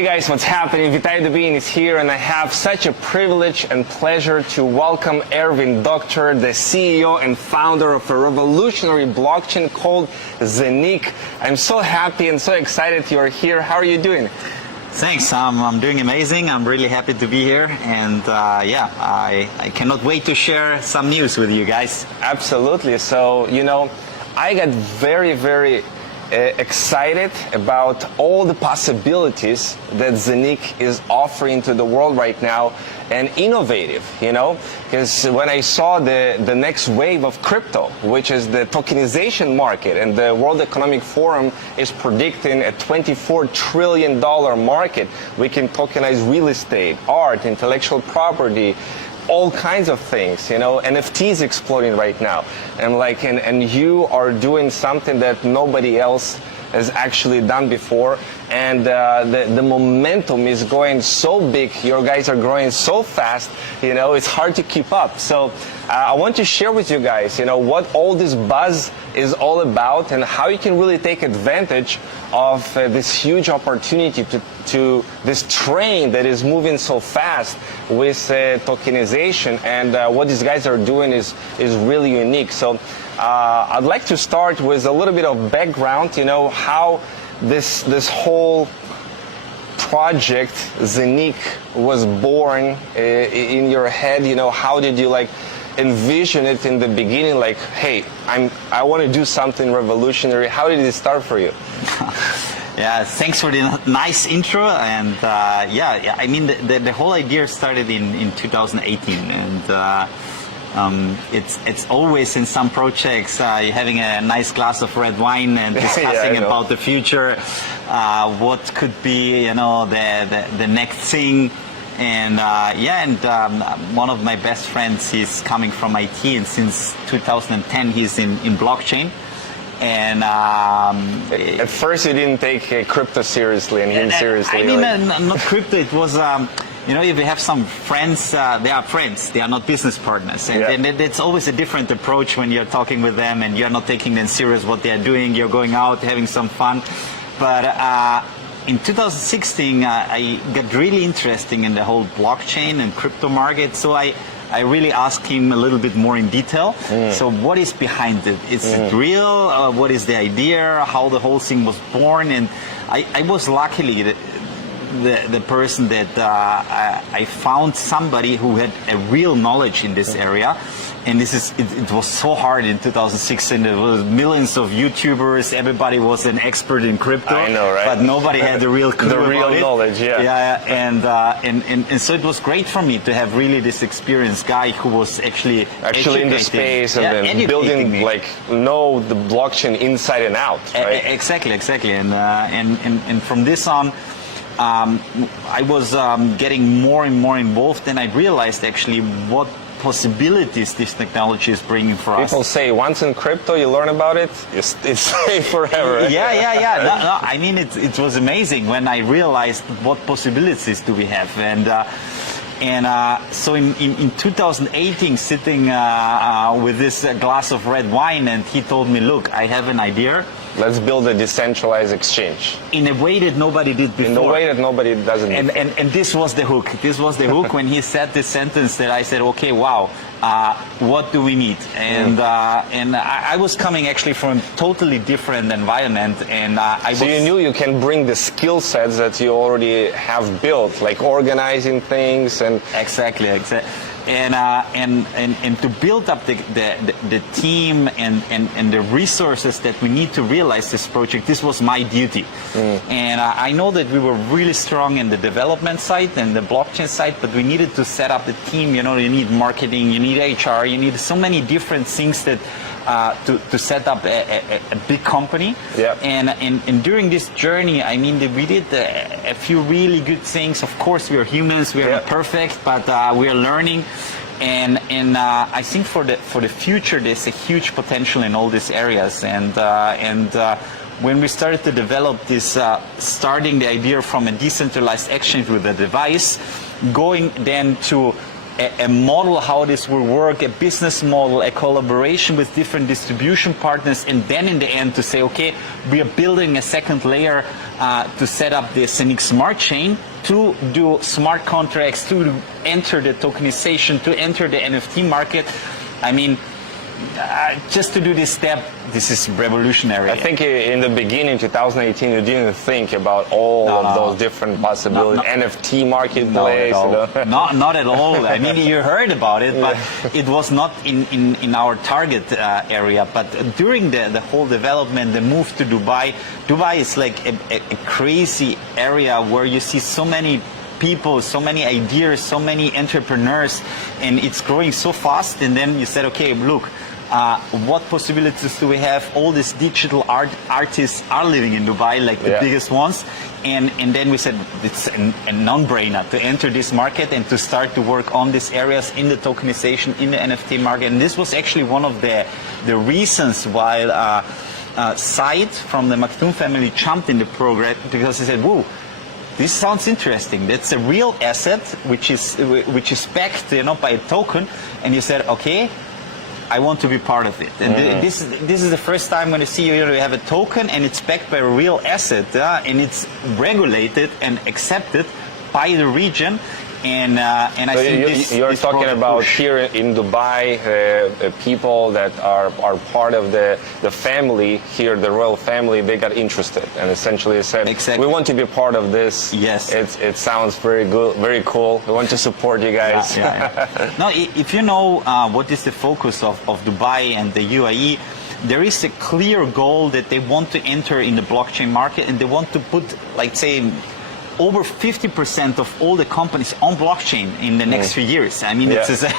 Hey guys, what's happening? Vitaly Dubin is here, and I have such a privilege and pleasure to welcome Erwin Dokter, the CEO and founder of a revolutionary blockchain called Zeniq. I'm so happy and so excited you're here. How are you doing? Thanks, I'm doing amazing. I'm really happy to be here, and I cannot wait to share some news with you guys. Absolutely. So, I got very excited about all the possibilities that Zeniq is offering to the world right now, and innovative, because when I saw the next wave of crypto, which is the tokenization market, and the World Economic Forum is predicting a $24 trillion market. We can tokenize real estate, art, intellectual property, all kinds of things, NFTs exploding right now. And you are doing something that nobody else has actually done before. And the momentum is going so big. Your guys are growing so fast, it's hard to keep up. So I want to share with you guys, what all this buzz is all about and how you can really take advantage of this huge opportunity to this train that is moving so fast with tokenization. And what these guys are doing is really unique. So I'd like to start with a little bit of background, how this whole project Zeniq was born in your head. How did you envision it in the beginning? Hey, I want to do something revolutionary. How did it start for you? Yeah, thanks for the nice intro. And I mean, the whole idea started in 2018, and it's always in some projects having a nice glass of red wine and discussing about the future, what could be the next thing. And one of my best friends, he's coming from IT, and since 2010 he's in blockchain. And at first you didn't take crypto seriously and him seriously. I mean, not crypto. It was if you have some friends, they are friends. They are not business partners, and it's always a different approach when you're talking with them and you're not taking them serious what they are doing. You're going out having some fun, but in 2016, I got really interested in the whole blockchain and crypto market. So I really asked him a little bit more in detail. So what is behind it? Is it real? What is the idea? How the whole thing was born? And I was luckily the person that I found somebody who had a real knowledge in this area. And it was so hard in 2016. There was millions of YouTubers. Everybody was an expert in crypto. I know, right? But nobody had the real clue the real knowledge, and so it was great for me to have really this experienced guy who was actually in the space and then building know the blockchain inside and out. Right? Exactly. And from this on, I was getting more and more involved, and I realized actually what possibilities this technology is bringing for us. People say once in crypto you learn about it, it's safe forever. No, I mean, it was amazing when I realized what possibilities do we have. So in 2018, sitting with this glass of red wine, and he told me, look, I have an idea. Let's build a decentralized exchange. In a way that nobody did before. In a way that nobody does it before. And this was the hook. This was the hook when he said this sentence that I said, okay, wow, what do we need? And I was coming actually from a totally different environment. And So you knew you can bring the skill sets that you already have built, like organizing things and... Exactly. And to build up the team and the resources that we need to realize this project, this was my duty. And I know that we were really strong in the development side and the blockchain side, but we needed to set up the team. You need marketing, you need HR, you need so many different things that to set up a big company. And during this journey, I mean, we did a few really good things. Of course, we are humans, we are not perfect, but we are learning. And I think for the future, there's a huge potential in all these areas. And when we started to develop this, starting the idea from a decentralized exchange with a device, going then to a model how this will work, a business model, a collaboration with different distribution partners, and then in the end to say, okay, we are building a second layer to set up the Zeniq Smart Chain, to do smart contracts, to enter the tokenization, to enter the NFT market. I mean, just to do this step, this is revolutionary. I think in the beginning, 2018, you didn't think about all of those different possibilities. NFT marketplace. Not at all. I mean, you heard about it, but it was not in our target area. But during the whole development, the move to Dubai, Dubai is like a crazy area where you see so many people, so many ideas, so many entrepreneurs, and it's growing so fast. And then you said, okay, look, what possibilities do we have? All these digital artists are living in Dubai, like the biggest ones. And then we said it's a non-brainer to enter this market and to start to work on these areas in the tokenization, in the NFT market. And this was actually one of the reasons why Said from the Maktoum family jumped in the program, because he said, whoa, this sounds interesting. That's a real asset which is backed, by a token. And you said, okay, I want to be part of it. And this is the first time when you see you have a token and it's backed by a real asset, and it's regulated and accepted by the region. And I think you're talking about here in Dubai, people that are part of the family here, the royal family. They got interested and essentially said, "We want to be part of this." Yes, it sounds very good, very cool. We want to support you guys. No, if you know what is the focus of Dubai and the UAE, there is a clear goal that they want to enter in the blockchain market, and they want to put, like, say, over 50% of all the companies on blockchain in the next few years. I mean, it's a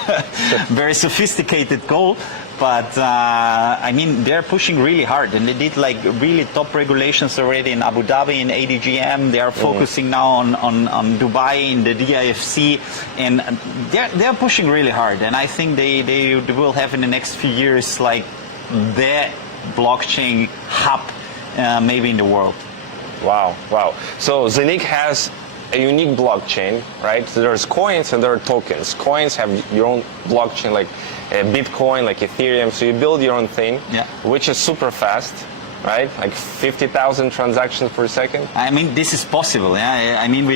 very sophisticated goal, but I mean, they're pushing really hard, and they did like really top regulations already in Abu Dhabi, in ADGM. They are focusing now on Dubai, in the DIFC, and they're pushing really hard. And I think they will have in the next few years like the blockchain hub maybe in the world. Wow. So Zeniq has a unique blockchain, right? So there's coins and there are tokens. Coins have your own blockchain, like Bitcoin, like Ethereum. So you build your own thing, which is super fast, right? Like 50,000 transactions per second. I mean, this is possible. Yeah, I mean,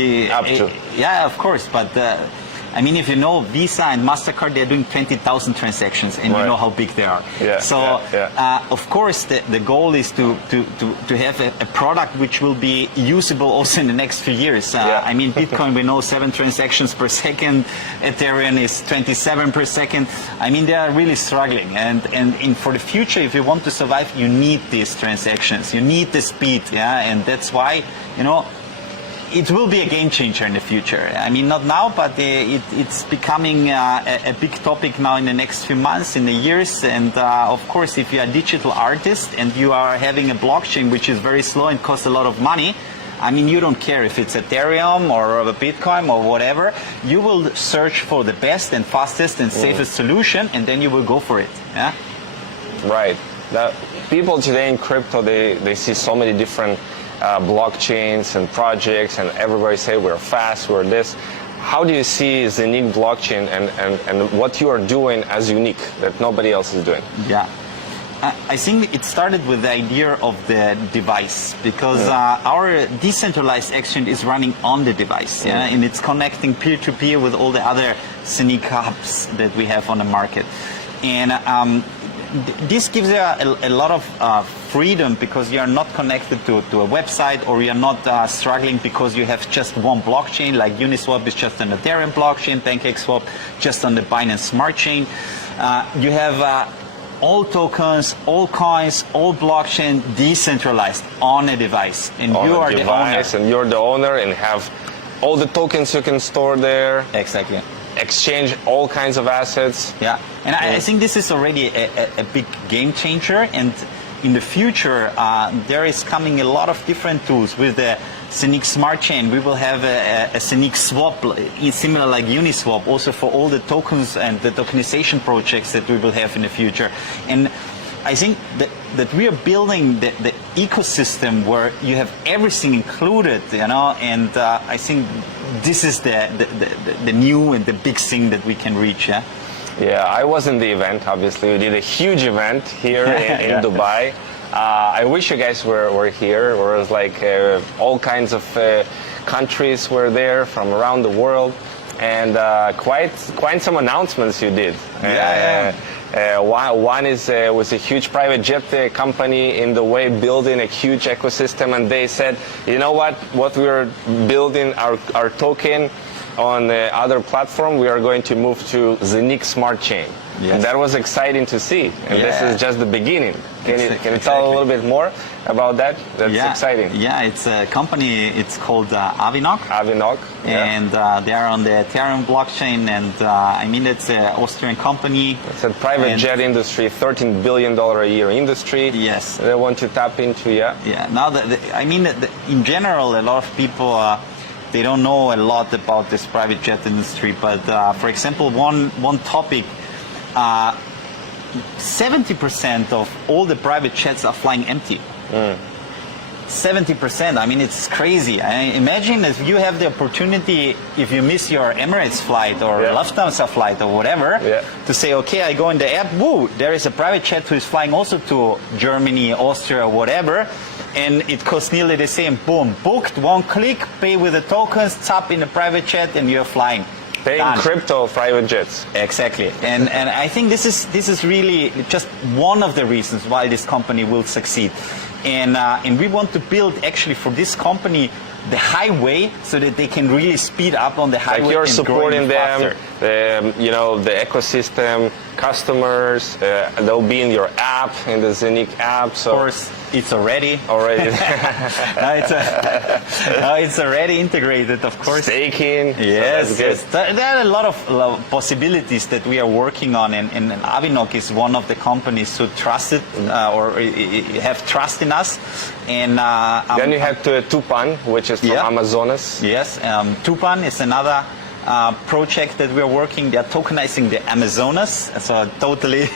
yeah, of course, but. I mean, if you know Visa and MasterCard, they're doing 20,000 transactions, and you know how big they are. Of course, the goal is to have a product which will be usable also in the next few years. I mean, Bitcoin, we know 7 transactions per second. Ethereum is 27 per second. I mean, they are really struggling. And for the future, if you want to survive, you need these transactions. You need the speed, and that's why, it will be a game changer in the future. I mean, not now, but it's becoming a big topic now in the next few months, in the years. And of course, if you're a digital artist and you are having a blockchain which is very slow and costs a lot of money, I mean, you don't care if it's Ethereum or a Bitcoin or whatever. You will search for the best and fastest and safest solution, and then you will go for it. Yeah. Right. People today in crypto, they see so many different blockchains and projects, and everybody say we're fast, we're this. How do you see Zeniq blockchain and what you are doing as unique that nobody else is doing? Yeah, I think it started with the idea of the device, because our decentralized exchange is running on the device, and it's connecting peer-to-peer with all the other Zeniq hubs that we have on the market. And this gives you a lot of freedom, because you are not connected to a website, or you are not struggling because you have just one blockchain, like Uniswap is just an Ethereum blockchain, PancakeSwap just on the Binance Smart Chain. You have all tokens, all coins, all blockchain decentralized on a device, and you are the owner. And you're the owner, and have all the tokens you can store there. Exactly. Exchange all kinds of assets. Yeah, and I think this is already a big game changer, and in the future there is coming a lot of different tools. With the Zeniq Smart Chain, we will have a Zeniq Swap, similar like Uniswap, also for all the tokens and the tokenization projects that we will have in the future. And I think that we are building the ecosystem where you have everything included, and I think this is the new and the big thing that we can reach. Yeah, I was in the event. Obviously, we did a huge event here in Dubai. I wish you guys were here. Where it was like all kinds of countries were there from around the world, and quite some announcements you did. One is was a huge private jet company in the way building a huge ecosystem, and they said, you know what we're building our token on the other platform, we are going to move to Zeniq Smart Chain. Yes. And that was exciting to see. And this is just the beginning. Can you tell a little bit more about that? That's exciting. Yeah, it's a company, it's called Zeniq. Zeniq. And they are on the Ethereum blockchain, and I mean, it's an Austrian company. It's a private jet industry, $13 billion a year industry. Yes. They want to tap into, Yeah, now, in general, a lot of people, they don't know a lot about this private jet industry, but for example, one topic, 70% of all the private jets are flying empty. 70%, I mean, it's crazy. Imagine if you have the opportunity, if you miss your Emirates flight or Lufthansa flight or whatever, to say, okay, I go in the app, woo, there is a private jet who is flying also to Germany, Austria, or whatever, and it costs nearly the same. Boom, booked, one click, pay with the tokens, tap in a private jet, and you're flying. Paying crypto private jets. Exactly, and I think this is really just one of the reasons why this company will succeed, and we want to build actually for this company the highway so that they can really speed up on the highway. Like you're and supporting them, faster. the ecosystem, customers. They'll be in your app, in the Zeniq app. So of course, it's already. It's already integrated, of course. Staking. Yes, so yes. There are a lot of possibilities that we are working on, and Zeniq is one of the companies who trusted or have trust in us. And then you have Tupan, which is from Amazonas. Yes, Tupan is another project that we're working. They're tokenizing the Amazonas, so totally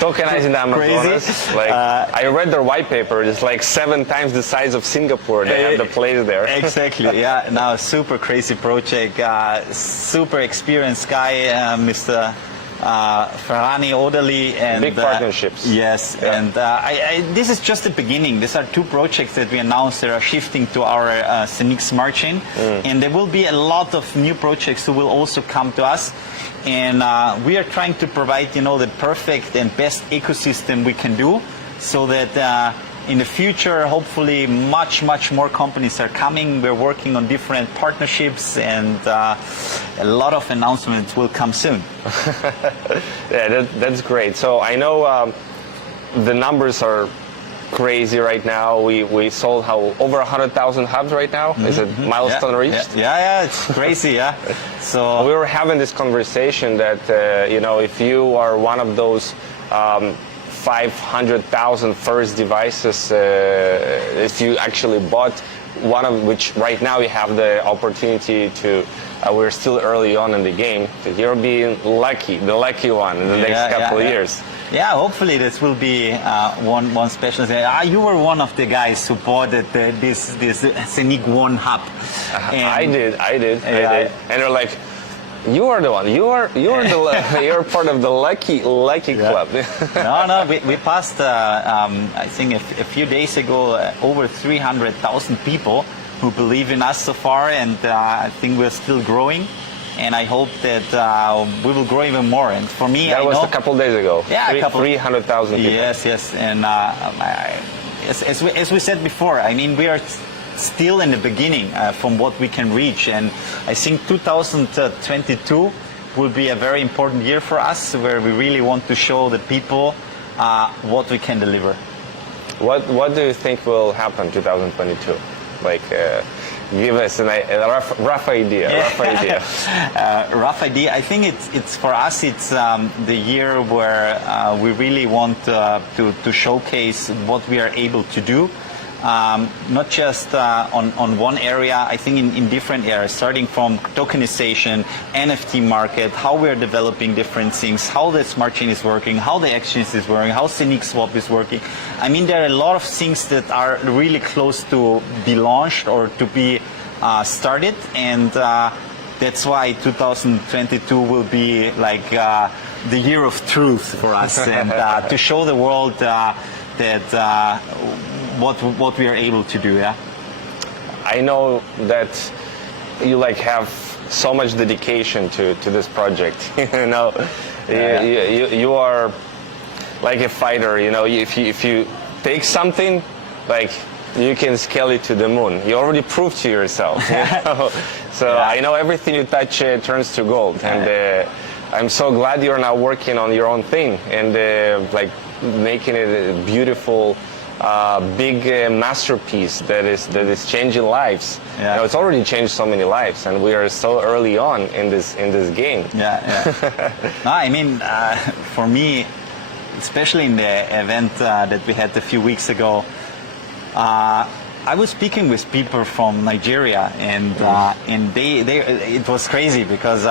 tokenizing the Amazonas. Crazy. Like I read their white paper. It's like 7 times the size of Singapore. They have the place there. Exactly. Yeah. Now, super crazy project. Super experienced guy, Mr. Ferrani Odali, and big partnerships. Yes, and this is just the beginning. These are 2 projects that we announced that are shifting to our Zeniq Smart Chain, and there will be a lot of new projects who will also come to us, and we are trying to provide, the perfect and best ecosystem we can do, so that in the future, hopefully, much more companies are coming. We're working on different partnerships, and a lot of announcements will come soon. Yeah, that's great. So I know the numbers are crazy right now. We sold over 100,000 hubs right now. Is it milestone reached? Yeah, it's crazy. Yeah. So we were having this conversation that if you are one of those 500,000 first devices, if you actually bought one of which right now you have the opportunity to, we're still early on in the game, you're being lucky, the lucky one in the next couple of years. Yeah, hopefully this will be one special thing. You were one of the guys who bought this Zeniq One hub. I did. And they're like, you are the one. You're part of the lucky club. No. We passed. I think a few days ago, over 300,000 people who believe in us so far, and I think we're still growing. And I hope that we will grow even more. And for me, that was a couple days ago. Yeah, 300,000 people. Yes. And as we said before, I mean, we are still in the beginning from what we can reach, and I think 2022 will be a very important year for us, where we really want to show the people what we can deliver. What do you think will happen 2022? Like, give us a rough idea. Rough idea. I think it's for us. It's the year where we really want to showcase what we are able to do. Not just on one area, I think in different areas, starting from tokenization, NFT market, how we're developing different things, how the smart chain is working, how the exchange is working, how Zeniq Swap is working. I mean, there are a lot of things that are really close to be launched or to be started, and that's why 2022 will be like the year of truth for us, and to show the world that what we are able to do. Yeah. I know that you like have so much dedication to this project. You know, you are like a fighter. You know, if you take something, like you can scale it to the moon. You already proved to yourself. You know? So I know everything you touch turns to gold, and I'm so glad you're now working on your own thing and like making it a beautiful. Big masterpiece that is changing lives. Yeah. You know, it's already changed so many lives, and we are so early on in this game. No, I mean, for me, especially in the event that we had a few weeks ago, I was speaking with people from Nigeria, and it was crazy because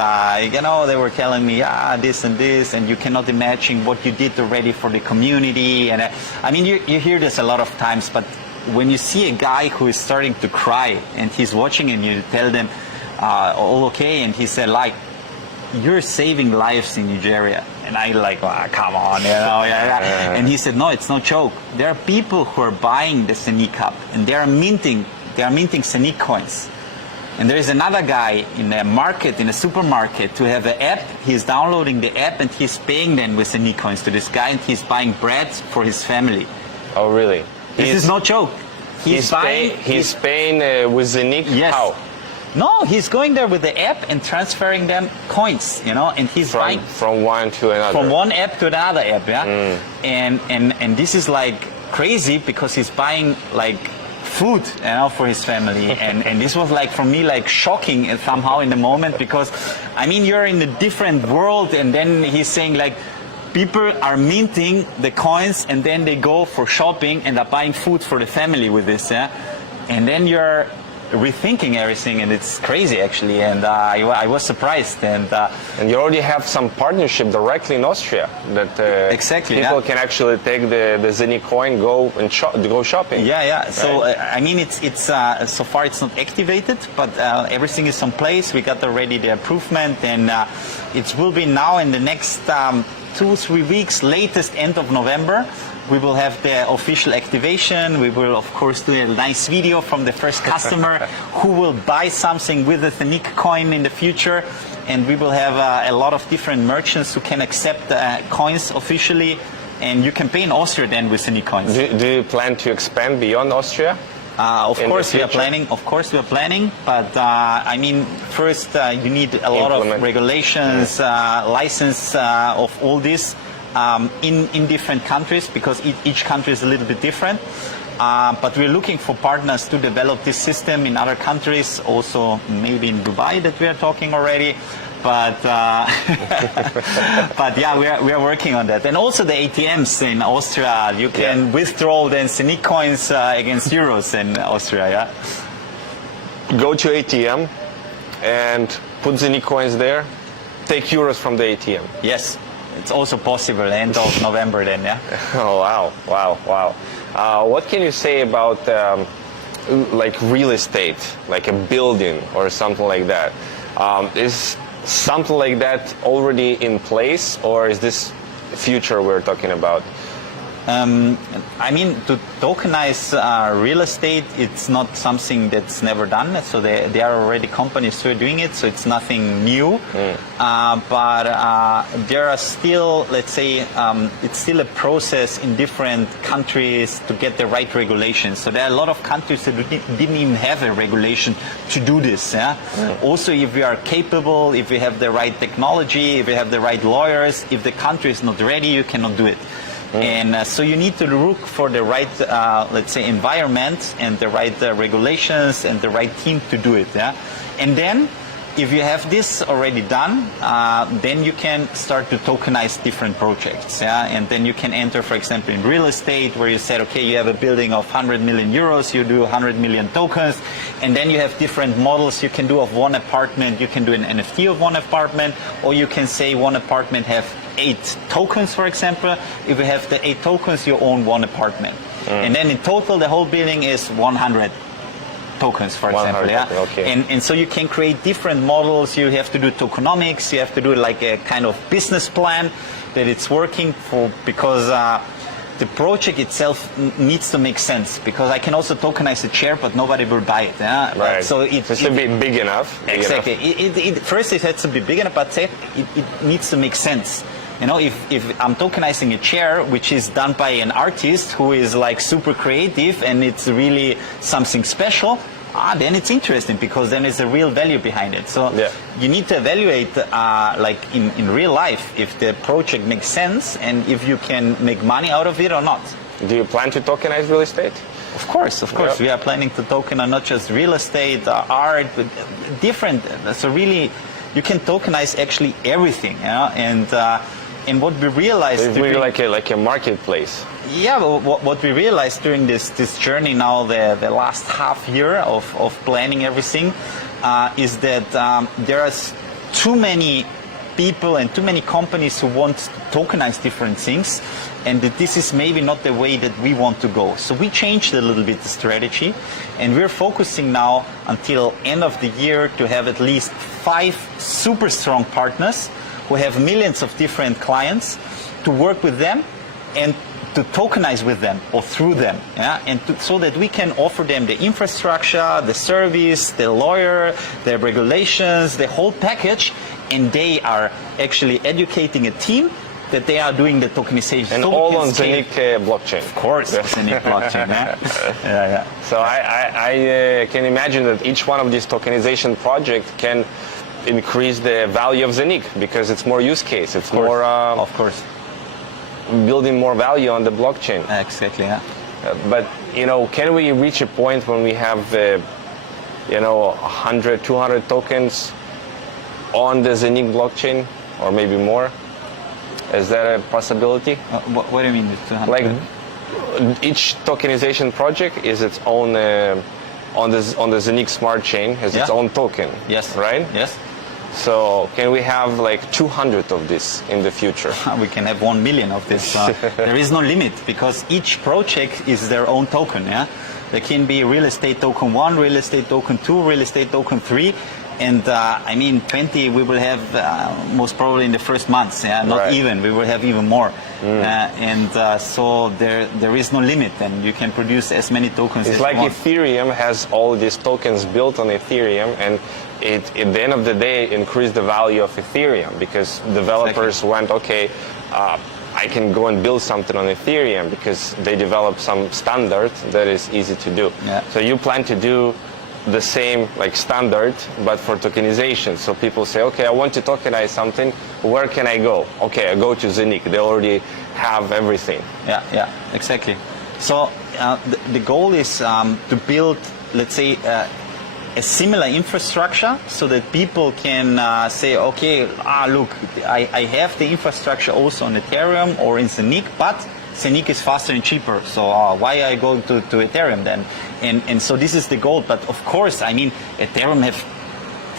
you know, they were telling me this and this, and you cannot imagine what you did already for the community. And I mean, you hear this a lot of times, but when you see a guy who is starting to cry and he's watching, and you tell them all okay, and he said like, you're saving lives in Nigeria. And I like, come on, you know. And he said, no, it's no joke. There are people who are buying the Zeniq app, and they are minting Zeniq coins. And there is another guy in a market, in a supermarket, who have an app. He's downloading the app and he's paying them with Zeniq coins to this guy, and he's buying bread for his family. Oh, really? This is no joke. He's paying with Zeniq? Yes. How? No, he's going there with the app and transferring them coins, you know, and he's buying from one to another. From one app to another app, yeah. And this is like crazy because he's buying like food, you know, for his family, and this was like for me like shocking somehow in the moment, because I mean, you're in a different world, and then he's saying like, people are minting the coins and then they go for shopping and are buying food for the family with this, yeah. And then you're rethinking everything, and it's crazy actually, and I was surprised, and you already have some partnership directly in Austria that exactly people can actually take the Zeniq coin, go shopping. Yeah. So I mean, it's so far it's not activated, but everything is in place. We got already the improvement, and it will be now in the next 2-3 weeks, latest end of November. We will have the official activation. We will, of course, do a nice video from the first customer who will buy something with the Zeniq coin in the future. And we will have a lot of different merchants who can accept coins officially. And you can pay in Austria then with Zeniq coins. Do you plan to expand beyond Austria? Of course we are planning. Of course we are planning. But I mean, first you need a lot of regulations, license of all this. In different countries, because each country is a little bit different. But we're looking for partners to develop this system in other countries, also maybe in Dubai that we are talking already. But but yeah, we are working on that. And also the ATMs in Austria, you can withdraw then Zeniq coins against euros in Austria. Yeah. Go to ATM and put Zeniq coins there. Take euros from the ATM. Yes. It's also possible end of November then, yeah? Oh, wow. What can you say about like real estate, like a building or something like that? Is something like that already in place, or is this future we're talking about? I mean, to tokenize real estate, it's not something that's never done. So there are already companies who are doing it, so it's nothing new. But there are still, let's say, it's still a process in different countries to get the right regulations. So there are a lot of countries that didn't even have a regulation to do this. Yeah? Also, if we are capable, if we have the right technology, if we have the right lawyers, if the country is not ready, you cannot do it. And so you need to look for the right, let's say, environment and the right regulations and the right team to do it. Yeah? And then, if you have this already done, then you can start to tokenize different projects. Yeah? And then you can enter, for example, in real estate, where you said, okay, you have a building of 100 million euros, you do 100 million tokens, and then you have different models you can do of one apartment. You can do an NFT of one apartment, or you can say one apartment have 8 tokens, for example. If you have the 8 tokens, you own one apartment. And then in total, the whole building is 100 tokens, for example. Yeah? Okay. And so you can create different models. You have to do tokenomics. You have to do like a kind of business plan that it's working for, because the project itself needs to make sense, because I can also tokenize a chair, but nobody will buy it. Yeah? Right. So it should be big enough. Exactly. First, it has to be big enough, but second, it needs to make sense. You know, if I'm tokenizing a chair, which is done by an artist who is like super creative and it's really something special, then it's interesting, because then there's a real value behind it. So you need to evaluate, like in real life, if the project makes sense and if you can make money out of it or not. Do you plan to tokenize real estate? Of course. Yep. We are planning to token not just real estate, art, but different. So really, you can tokenize actually everything. Yeah? And what we realized... It's really like a marketplace. Yeah, what we realized during this journey now, the last half year of planning everything, is that there are too many people and too many companies who want to tokenize different things, and that this is maybe not the way that we want to go. So we changed a little bit the strategy, and we're focusing now until end of the year to have at least 5 super strong partners who have millions of different clients, to work with them and to tokenize with them or through them, and so that we can offer them the infrastructure, the service, the lawyer, the regulations, the whole package, and they are actually educating a team that they are doing the tokenization. And all on Zeniq blockchain. Of course, Zeniq blockchain. Yeah. So I can imagine that each one of these tokenization projects can increase the value of Zeniq, because it's more use case. It's more... of course. Building more value on the blockchain. Exactly, yeah. But, can we reach a point when we have, 100, 200 tokens on the Zeniq blockchain, or maybe more? Is that a possibility? What do you mean with 200? Like, each tokenization project is its own, on the Zeniq smart chain, has its own token. Yes. Right? Yes. So can we have like 200 of this in the future? We can have 1 million of this. There is no limit, because each project is their own token. Yeah, there can be real estate token 1, real estate token 2, real estate token 3, and 20 we will have most probably in the first months. Yeah, not even. We will have even more. So there is no limit, and you can produce as many tokens. It's as like you want. Ethereum has all these tokens built on Ethereum, and it, at the end of the day, increased the value of Ethereum, because developers went, okay, I can go and build something on Ethereum, because they developed some standard that is easy to do. Yeah. So you plan to do the same like standard, but for tokenization. So people say, okay, I want to tokenize something. Where can I go? Okay, I go to Zeniq. They already have everything. Yeah, exactly. So the goal is to build, let's say, a similar infrastructure, so that people can say, okay, look, I have the infrastructure also on Ethereum or in Zeniq, but Zeniq is faster and cheaper, so why I go to Ethereum then? And so this is the goal. But of course, Ethereum have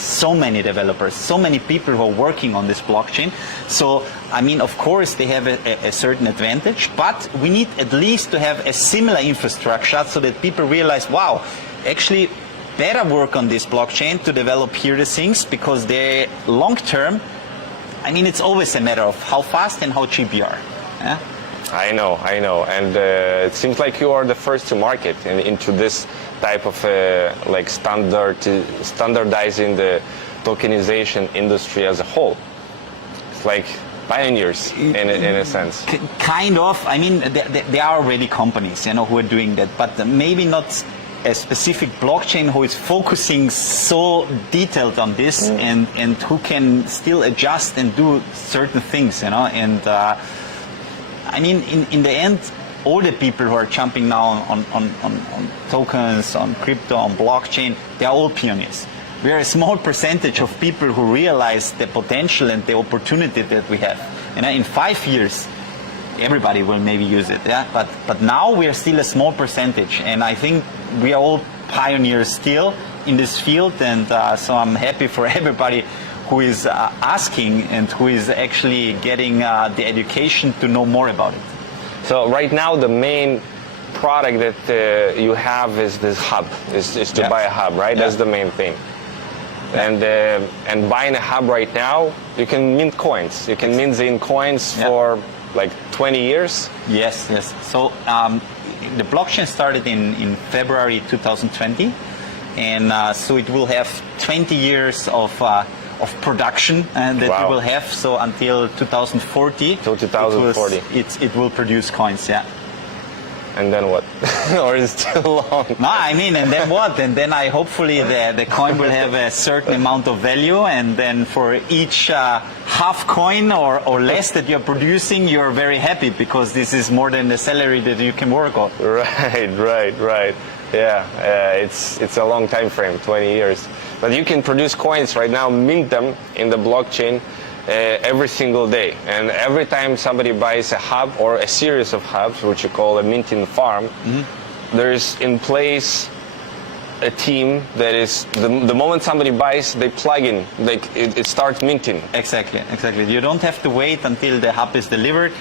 so many developers, so many people who are working on this blockchain. So, of course, they have a certain advantage, but we need at least to have a similar infrastructure, so that people realize, wow, actually better work on this blockchain to develop here the things, because they long term, it's always a matter of how fast and how cheap you are. Yeah? I know, and it seems like you are the first to market into this type of like standardizing the tokenization industry as a whole. It's like pioneers in a sense. Kind of. There are already companies, who are doing that, but maybe not a specific blockchain who is focusing so detailed on this, and who can still adjust and do certain things, and. In the end, all the people who are jumping now on tokens, on crypto, on blockchain, they are all pioneers. We are a small percentage of people who realize the potential and the opportunity that we have. In 5 years, everybody will maybe use it. Yeah, but now we are still a small percentage, and I think we are all pioneers still in this field. And so I'm happy for everybody who is asking and who is actually getting the education to know more about it. So right now the main product that you have is this hub, is to buy a hub, right? That's the main thing. And buying a hub right now, you can mint coins. You can mint Zeniq coins for like 20 years? Yes, yes. So the blockchain started in February 2020, and so it will have 20 years of production that Wow. we will have. So until 2040, Till 2040. it will produce coins. Yeah. And then what? Or is it still long? No, I mean, and then what? And then hopefully the coin will have a certain amount of value, and then for each half coin or less that you're producing, you're very happy because this is more than the salary that you can work on. Right. Yeah, it's a long time frame, 20 years. But you can produce coins right now, mint them in the blockchain every single day. And every time somebody buys a hub or a series of hubs, which you call a minting farm, there's in place a team that is, the moment somebody buys, they plug in, it starts minting. Exactly. You don't have to wait until the hub is delivered.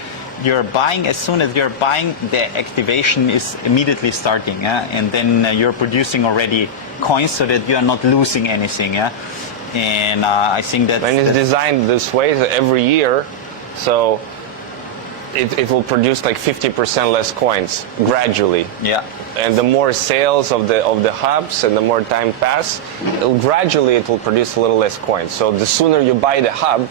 You're buying, as soon as you're buying, the activation is immediately starting, and then you're producing already coins so that you're not losing anything. And I think that... And it's designed this way that every year, so it will produce like 50% less coins gradually. Yeah. And the more sales of the hubs and the more time pass, gradually it will produce a little less coins. So the sooner you buy the hub,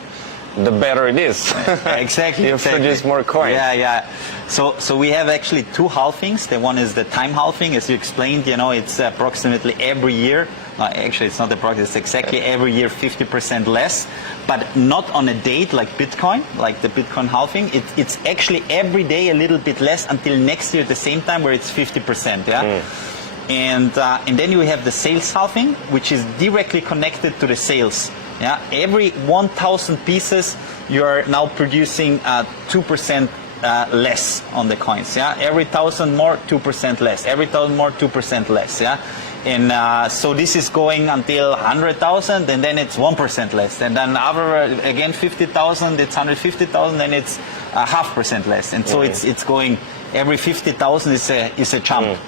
the better it is. Exactly. You produce more coins. Yeah. So we have actually two halvings. The one is the time halving, as you explained. It's approximately every year. Actually, it's not approximately. It's exactly every year 50% less, but not on a date like Bitcoin, like the Bitcoin halving. It's actually every day a little bit less until next year at the same time, where it's 50%. Yeah. And then you have the sales halving, which is directly connected to the sales. Yeah, every 1,000 pieces, you are now producing 2% less on the coins. Yeah, every 1,000 more, 2% less. Every 1,000 more, 2% less. Yeah, and so this is going until 100,000, and then it's 1% less. And then again 50,000, it's 150,000, and it's 0.5% less. And so it's going every 50,000 is a jump.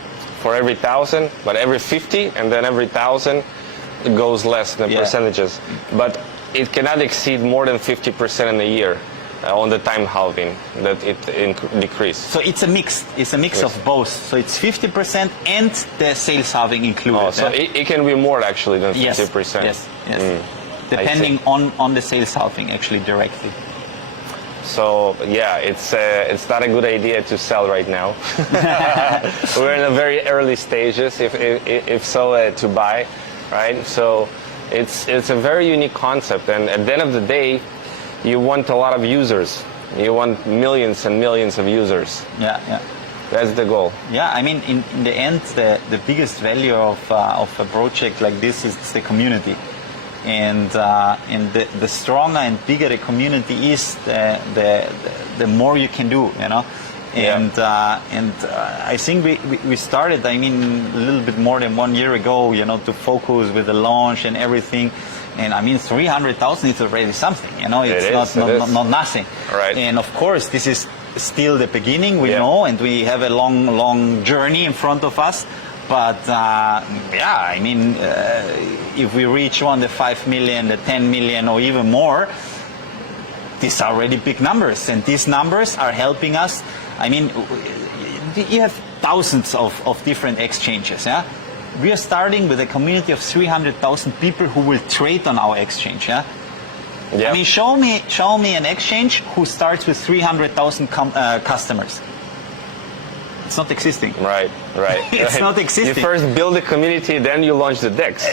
For every 1,000, but every 50, and then every 1,000. It goes less than percentages, but it cannot exceed more than 50% in a year on the time halving that it decreases. So it's a mix. It's a mix of both. So it's 50% and the sales halving included. Oh, so it can be more actually than 50%. Yes. Depending on the sales halving actually directly. So yeah, it's not a good idea to sell right now. We're in the very early stages, if so, to buy. Right, so it's a very unique concept, and at the end of the day, you want a lot of users. You want millions and millions of users. Yeah. That's the goal. Yeah, I mean, in the end, the biggest value of a project like this is the community, and the stronger and bigger the community is, the more you can do. And I think we started, I mean, a little bit more than 1 year ago, to focus with the launch and everything. And I mean, 300,000 is already something, it's not nothing. Right. And of course, this is still the beginning, we know, and we have a long journey in front of us. But I mean, if we reach the 5 million, the 10 million, or even more, these are already big numbers, and these numbers are helping us. I mean, you have thousands of different exchanges. Yeah, we are starting with a community of 300,000 people who will trade on our exchange. Yeah, I mean, show me an exchange who starts with 300,000 customers. It's not existing. Right. It's not existing. You first build a community, then you launch the DEX.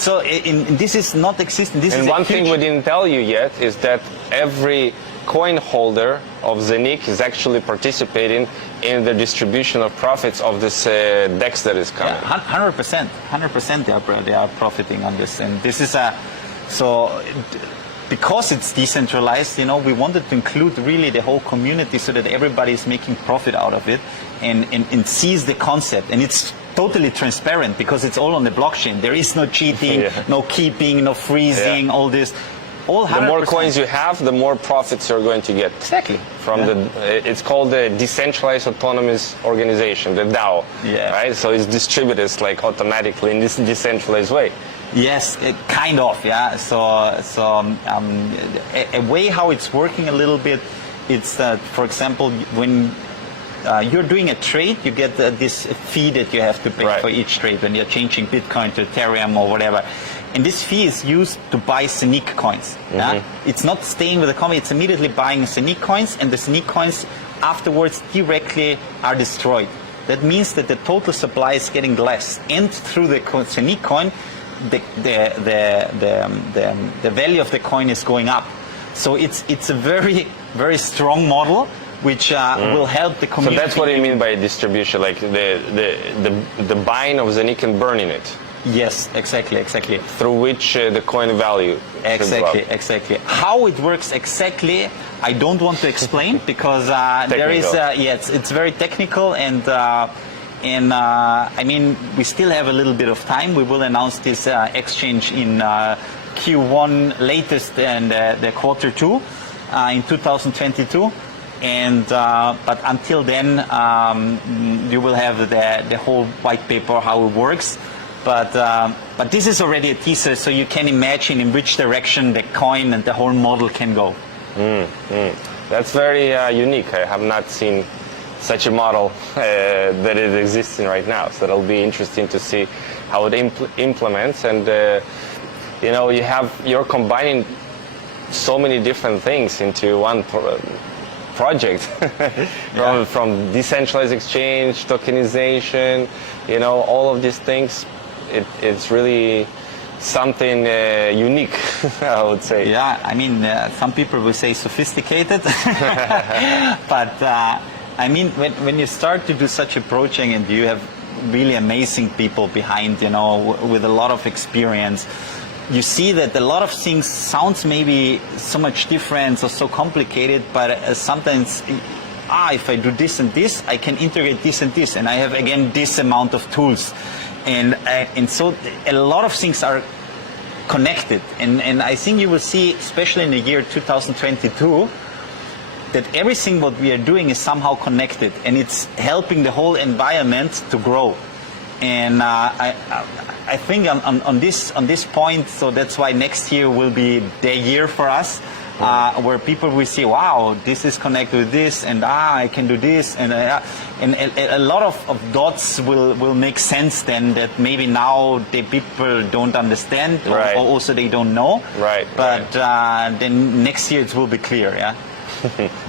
So this is not existing. And one thing we didn't tell you yet is that every coin holder of Zeniq is actually participating in the distribution of profits of this DEX that is coming. 100% they are profiting on this, and this is because it's decentralized, we wanted to include really the whole community so that everybody is making profit out of it and sees the concept. And it's totally transparent because it's all on the blockchain. There is no cheating, no keeping, no freezing, all this. All 100%. The more coins you have, the more profits you're going to get. Exactly. It's called the Decentralized Autonomous Organization, the DAO. Right? So it's distributed like automatically in this decentralized way. Yes, kind of. Yeah. So a way how it's working a little bit It's that, for example, when you're doing a trade, you get this fee that you have to pay Right. for each trade when you're changing Bitcoin to Ethereum or whatever. And this fee is used to buy Zeniq coins. Yeah? It's not staying with the company, it's immediately buying Zeniq coins, and the Zeniq coins afterwards directly are destroyed. That means that the total supply is getting less, and through the Zeniq coin, the value of the coin is going up. So it's a very, very strong model which will help the So community. that's what you mean by distribution, like the buying of Zeniq and burning it, Yes, exactly. through which the coin value should go up. Exactly. How it works exactly, I don't want to explain because there is, it's very technical and I mean, we still have a little bit of time. We will announce this exchange in Q1 latest and the quarter 2 in 2022. And but until then, you will have the whole white paper how it works. But this is already a teaser, so you can imagine in which direction the coin and the whole model can go. That's very unique. I have not seen such a model that is existing right now. So it'll be interesting to see how it implements. And you're combining so many different things into one project, from decentralized exchange, tokenization, all of these things. It's really something unique, I would say. Yeah, I mean, some people will say sophisticated, but I mean, when you start to do such a project and you have really amazing people behind, with a lot of experience, you see that a lot of things sounds maybe so much different or so complicated, but sometimes, if I do this and this, I can integrate this and this, and I have again this amount of tools. And so a lot of things are connected, and I think you will see, especially in the year 2022, that everything what we are doing is somehow connected, and it's helping the whole environment to grow. And I think on this point, so that's why next year will be the year for us, where people will see, wow, this is connected with this, and I can do this, and a lot of dots will make sense then, that maybe now the people don't understand, Right. or also they don't know. Right. But then next year it will be clear, yeah.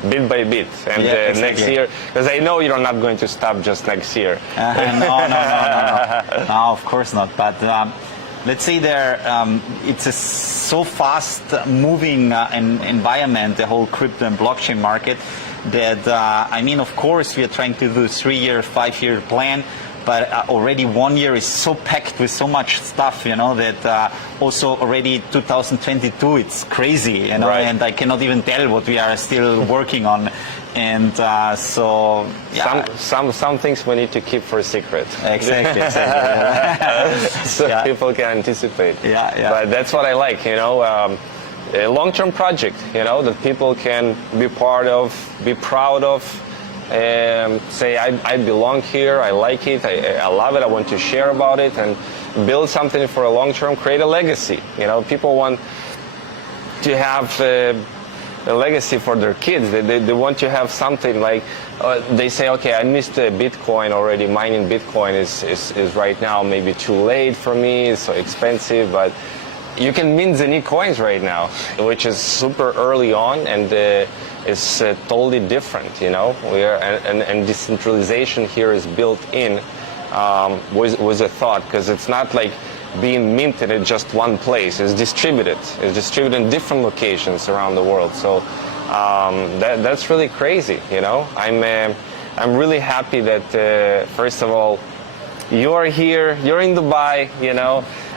Bit by bit, and Exactly. next year, because I know you're not going to stop just next year. No, of course not. But let's say it's a so fast moving environment, the whole crypto and blockchain market, that I mean, of course, we are trying to do a 3-year, 5-year plan. But already 1 year is so packed with so much stuff, that also already 2022, it's crazy, Right. and I cannot even tell what we are still working on. And so, yeah. Some things we need to keep for a secret. Exactly. So Yeah. people can anticipate. Yeah. But that's what I like, a long-term project, that people can be part of, be proud of, say I belong here, I like it, I love it, I want to share about it, and build something for a long term, create a legacy. People want to have a legacy for their kids. They want to have something like, they say, okay, I missed Bitcoin already, mining Bitcoin is right now maybe too late for me, it's so expensive, but you can mint Zeniq coins right now, which is super early on, and it's totally different, and decentralization here is built in was a thought, because it's not like being minted at just one place. It's distributed in different locations around the world. So that's really crazy, I'm really happy that first of all you are here, you're in Dubai,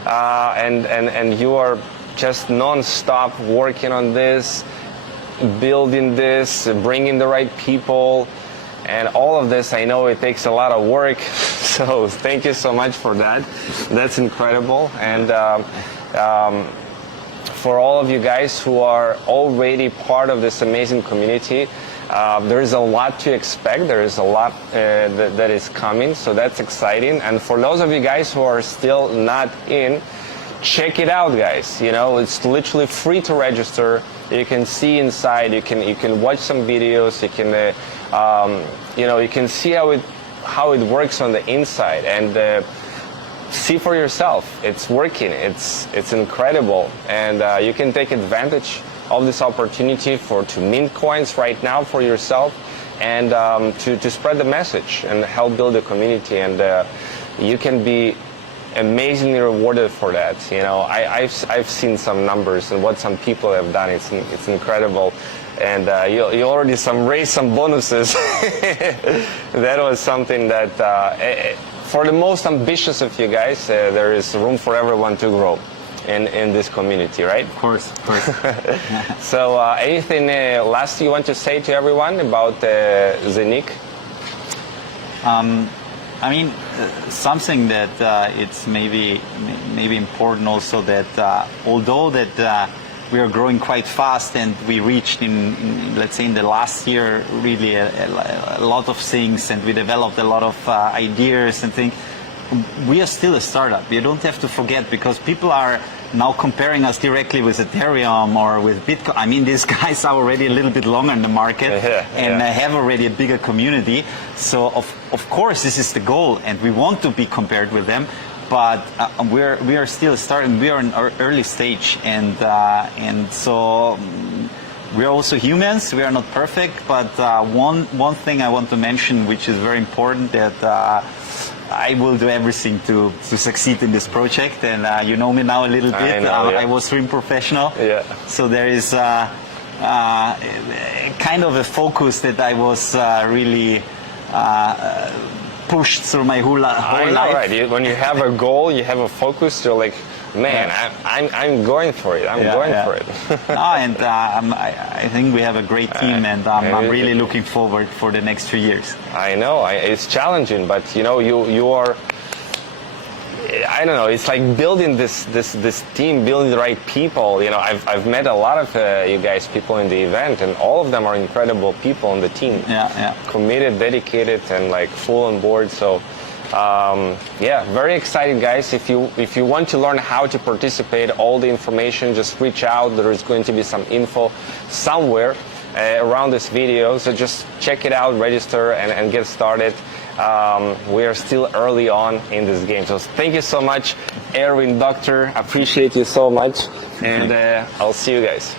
and you are just non-stop working on this, building this, bringing the right people, and all of this. I know it takes a lot of work, so thank you so much for that. That's incredible. And for all of you guys who are already part of this amazing community, there is a lot to expect. There is a lot that is coming, so that's exciting. And for those of you guys who are still not in, check it out, guys. You know, it's literally free to register. You can see inside. You can watch some videos. You can you know, you can see how it works on the inside and see for yourself. It's working. It's incredible, and you can take advantage of this opportunity to mint coins right now for yourself, and to spread the message and help build a community. And you can be amazingly rewarded for that. You know, I've seen some numbers and what some people have done. It's incredible, and you already raised some bonuses. That was something that for the most ambitious of you guys, there is room for everyone to grow in this community, right? Of course, of course. So anything last you want to say to everyone about Zeniq? I mean, something that it's maybe important also, that although that we are growing quite fast, and we reached in let's say in the last year really a lot of things, and we developed a lot of ideas and things, we are still a startup. You don't have to forget, because people are now comparing us directly with Ethereum or with Bitcoin. I mean, these guys are already a little bit longer in the market and have already a bigger community. So of course this is the goal, and we want to be compared with them. But we are still starting. We are in our early stage, and so we are also humans. We are not perfect. But one thing I want to mention, which is very important, that I will do everything to succeed in this project. And you know me now a little bit. I was stream professional. Yeah. So there is kind of a focus that I was really pushed through my whole life. Right. When you have a goal, you have a focus, you're like, man, I'm going for it. I'm going for it. And I think we have a great team, and I'm really looking forward for the next 2 years. I know it's challenging, but you know, you are. I don't know. It's like building this team, building the right people. You know, I've met a lot of you guys, people in the event, and all of them are incredible people on the team. Committed, dedicated, and like full on board. So. Yeah, very excited, guys. If you want to learn how to participate, all the information, just reach out. There is going to be some info somewhere around this video, so just check it out, register, and get started. We are still early on in this game, so thank you so much, Erwin Dokter. Appreciate you so much, and I'll see you guys.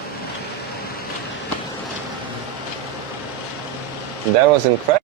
That was incredible.